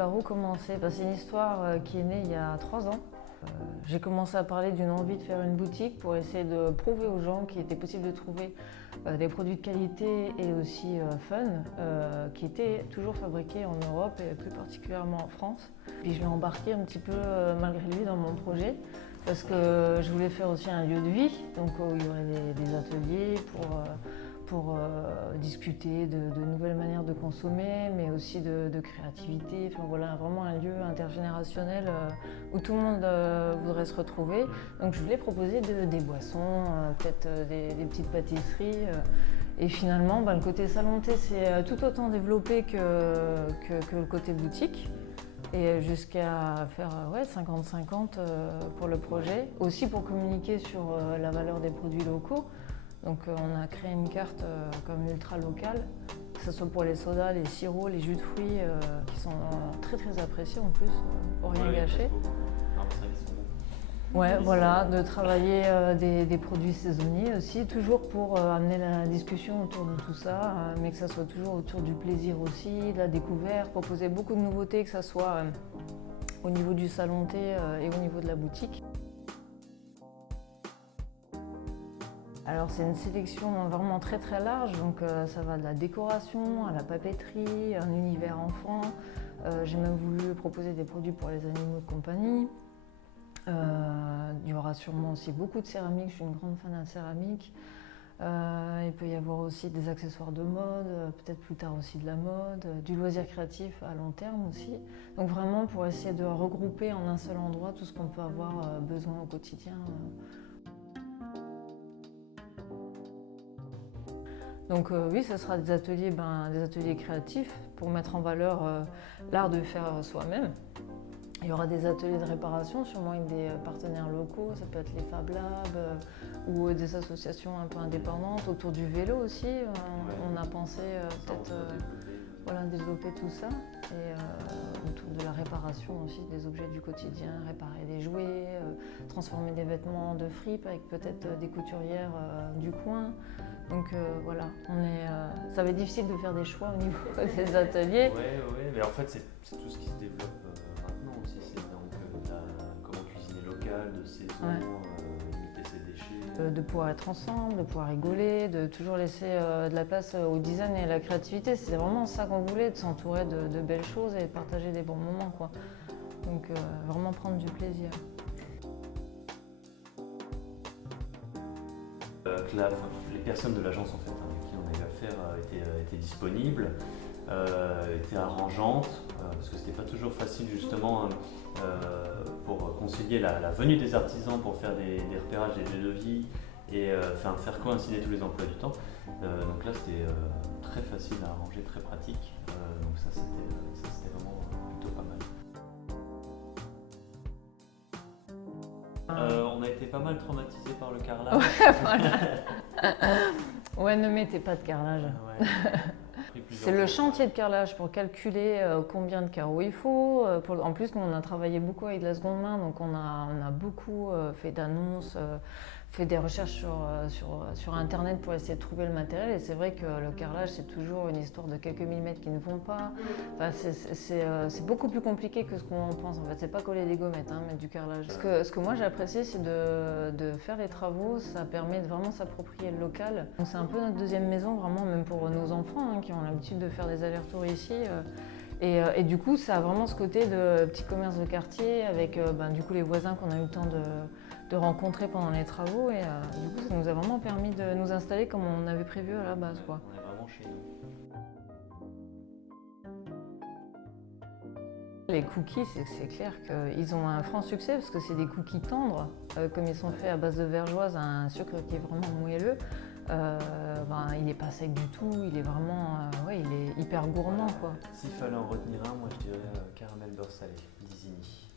Par où commencer? C'est une histoire qui est née il y a 3 ans. J'ai commencé à parler d'une envie de faire une boutique pour essayer de prouver aux gens qu'il était possible de trouver des produits de qualité et aussi fun, qui étaient toujours fabriqués en Europe et plus particulièrement en France. Puis je l'ai embarqué un petit peu malgré lui dans mon projet parce que je voulais faire aussi un lieu de vie, donc où il y aurait des ateliers pour discuter de nouvelles manières de consommer, mais aussi de créativité. Enfin voilà, vraiment un lieu intergénérationnel où tout le monde voudrait se retrouver. Donc je voulais proposer des boissons, peut-être des petites pâtisseries. Et finalement, le côté salon de thé s'est tout autant développé que le côté boutique. Et jusqu'à faire 50-50 pour le projet. Aussi pour communiquer sur la valeur des produits locaux. Donc on a créé une carte comme ultra locale, que ce soit pour les sodas, les sirops, les jus de fruits, qui sont très très appréciés en plus, pour rien gâcher. Ouais, voilà, de travailler des produits saisonniers aussi, toujours pour amener la discussion autour de tout ça, mais que ça soit toujours autour du plaisir aussi, de la découverte, proposer beaucoup de nouveautés, que ça soit au niveau du salon thé et au niveau de la boutique. Alors c'est une sélection vraiment très très large, donc ça va de la décoration à la papeterie, un univers enfant. J'ai même voulu proposer des produits pour les animaux de compagnie. Il y aura sûrement aussi beaucoup de céramique, je suis une grande fan de céramique. Il peut y avoir aussi des accessoires de mode, peut-être plus tard aussi de la mode, du loisir créatif à long terme aussi. Donc vraiment pour essayer de regrouper en un seul endroit tout ce qu'on peut avoir besoin au quotidien. Donc oui, ce sera des ateliers créatifs pour mettre en valeur l'art de faire soi-même. Il y aura des ateliers de réparation, sûrement avec des partenaires locaux, ça peut être les Fab Labs ou des associations un peu indépendantes. Autour du vélo aussi, on a pensé peut-être développer tout ça. Et autour de la réparation aussi des objets du quotidien, réparer des jouets, transformer des vêtements de fripe avec peut-être des couturières du coin. Donc voilà, ça va être difficile de faire des choix au niveau des ateliers. Oui, mais en fait c'est tout ce qui se développe maintenant aussi, c'est donc comment cuisiner local, de saison, limiter ses déchets. De pouvoir être ensemble, de pouvoir rigoler, de toujours laisser de la place au design et à la créativité. C'est vraiment ça qu'on voulait, de s'entourer de belles choses et de partager des bons moments, quoi. Donc vraiment prendre du plaisir. Les personnes de l'agence en fait, avec qui on avait affaire étaient disponibles, étaient arrangeantes, parce que c'était pas toujours facile justement pour concilier la venue des artisans pour faire des repérages, des devis et faire coïncider tous les emplois du temps. Donc là c'était très facile à arranger, très pratique, donc ça c'était vraiment plutôt pas mal. On a été pas mal traumatisés par le carrelage. Ouais, voilà. Ouais, ne mettez pas de carrelage. Ouais. C'est le chantier de carrelage pour calculer combien de carreaux il faut. En plus, nous, on a travaillé beaucoup avec la seconde main, donc on a beaucoup fait d'annonces, fait des recherches sur Internet pour essayer de trouver le matériel. Et c'est vrai que le carrelage, c'est toujours une histoire de quelques millimètres qui ne vont pas. Enfin, c'est beaucoup plus compliqué que ce qu'on pense. En fait, c'est pas coller des gommettes, mettre du carrelage. Ce que moi j'ai apprécié, c'est de faire les travaux. Ça permet de vraiment s'approprier le local. Donc c'est un peu notre deuxième maison, vraiment, même pour nos enfants qui ont l'habitude de faire des allers-retours ici. Et du coup, ça a vraiment ce côté de petit commerce de quartier avec du coup les voisins qu'on a eu le temps de rencontrer pendant les travaux. Et du coup, ça nous a vraiment permis de nous installer comme on avait prévu à la base, quoi. On est vraiment chez nous. Les cookies, c'est clair qu'ils ont un franc succès parce que c'est des cookies tendres, comme ils sont faits à base de vergeoise, un sucre qui est vraiment moelleux. Il n'est pas sec du tout, il est vraiment il est hyper gourmand, quoi. S'il fallait en retenir un, moi je dirais caramel beurre salé, d'Isigny.